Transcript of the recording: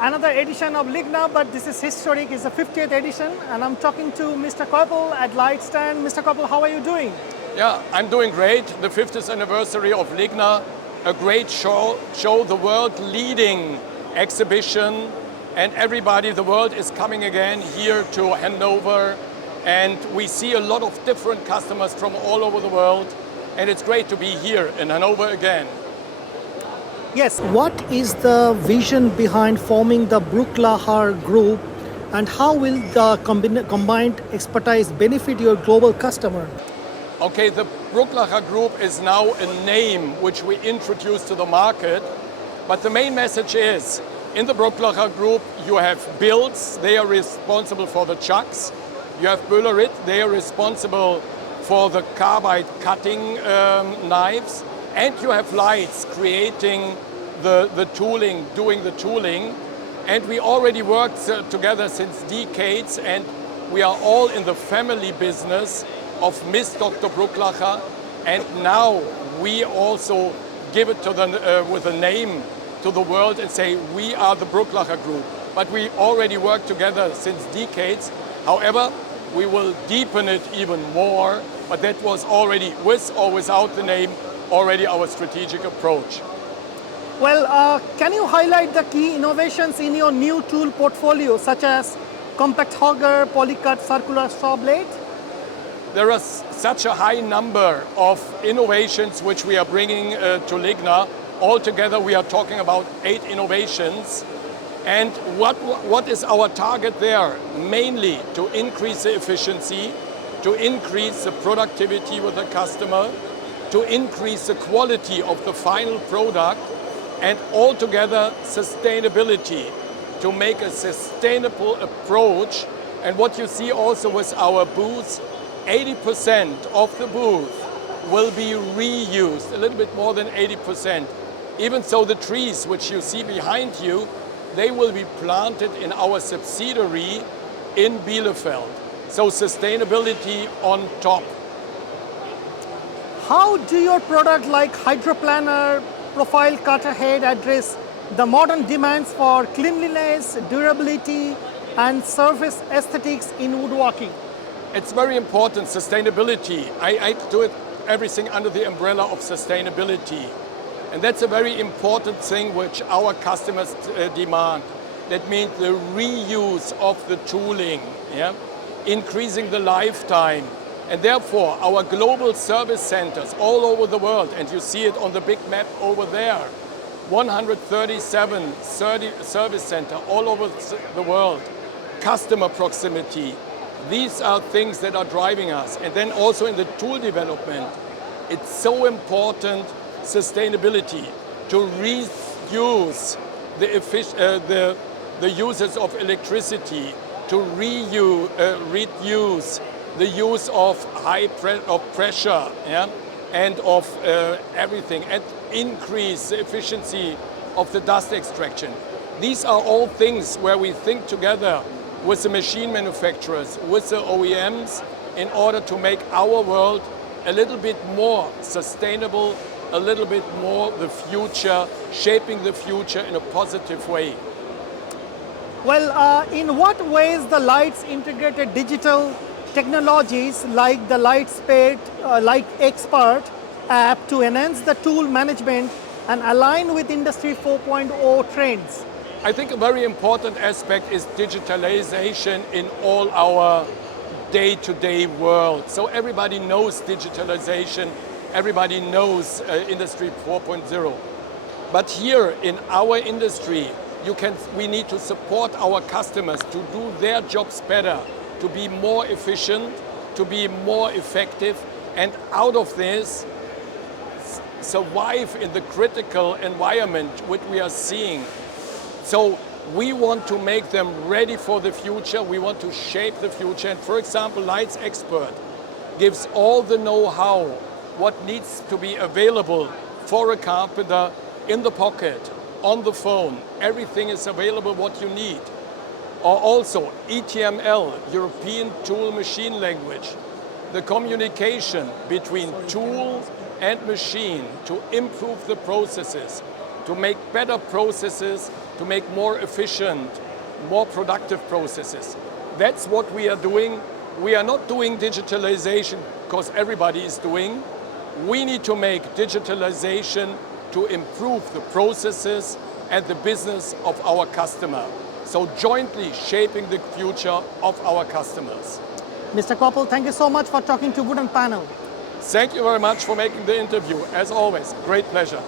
another edition of LIGNA, but this is historic, it's the 50th edition, and I'm talking to Mr. Köppel at Leitz stand. Mr. Köppel, how are you doing? Yeah, I'm doing great. The 50th anniversary of LIGNA, a great show, the world leading exhibition, and everybody, the world is coming again here to Hannover, and we see a lot of different customers from all over the world, and it's great to be here in Hannover again. Yes, what is the vision behind forming the Brucklacher Group, and how will the combined expertise benefit your global customer? Okay, the Brucklacher Group is now a name which we introduced to the market, but the main message is, in the Brucklacher Group you have Builds, they are responsible for the chucks, you have Böllerit, they are responsible for the carbide cutting knives, and you have Leitz creating the tooling, doing the tooling. And we already worked together since decades, and we are all in the family business of Miss Dr. Brucklacher, and now we also give it to with a name to the world and say we are the Brucklacher Group. But we already work together since decades. However, we will deepen it even more, but that was already, with or without the name, already our strategic approach. Well, can you highlight the key innovations in your new tool portfolio, such as Compact Hogger, Polycut circular saw blade? There is such a high number of innovations which we are bringing to LIGNA. Altogether we are talking about 8 innovations. And what is our target there? Mainly to increase the efficiency, to increase the productivity with the customer, to increase the quality of the final product, and altogether sustainability, to make a sustainable approach. And what you see also with our booth, 80% of the booth will be reused, a little bit more than 80%. Even so, the trees which you see behind you, they will be planted in our subsidiary in Bielefeld. So sustainability on top. How do your product like hydroplaner, profile cutter head address the modern demands for cleanliness, durability, and surface aesthetics in woodworking? It's very important, sustainability. I do it everything under the umbrella of sustainability. And that's a very important thing which our customers demand. That means the reuse of the tooling, yeah? Increasing the lifetime. And therefore, our global service centers all over the world, and you see it on the big map over there, 137 service centers all over the world, customer proximity. These are things that are driving us. And then also in the tool development, it's so important, sustainability, to reduce the uses of electricity, to reduce the use of pressure, yeah? And of everything, and increase the efficiency of the dust extraction. These are all things where we think together with the machine manufacturers, with the OEMs, in order to make our world a little bit more sustainable, a little bit more the future, shaping the future in a positive way. Well, in what ways the Leitz integrated digital technologies like the Light Expert app to enhance the tool management and align with Industry 4.0 trends? I think a very important aspect is digitalization in all our day-to-day world. So everybody knows digitalization, everybody knows Industry 4.0. But here in our industry, we need to support our customers to do their jobs better, to be more efficient, to be more effective, and out of this, survive in the critical environment which we are seeing. So we want to make them ready for the future, we want to shape the future, and for example, Light Expert gives all the know-how, what needs to be available for a carpenter in the pocket, on the phone, everything is available what you need. Or also ETML, European Tool Machine Language, the communication between tool and machine to improve the processes, to make better processes, to make more efficient, more productive processes. That's what we are doing. We are not doing digitalization because everybody is doing. We need to make digitalization to improve the processes and the business of our customer. So jointly shaping the future of our customers. Mr. Köppel, thank you so much for talking to Wood & Panel. Thank you very much for making the interview. As always, great pleasure.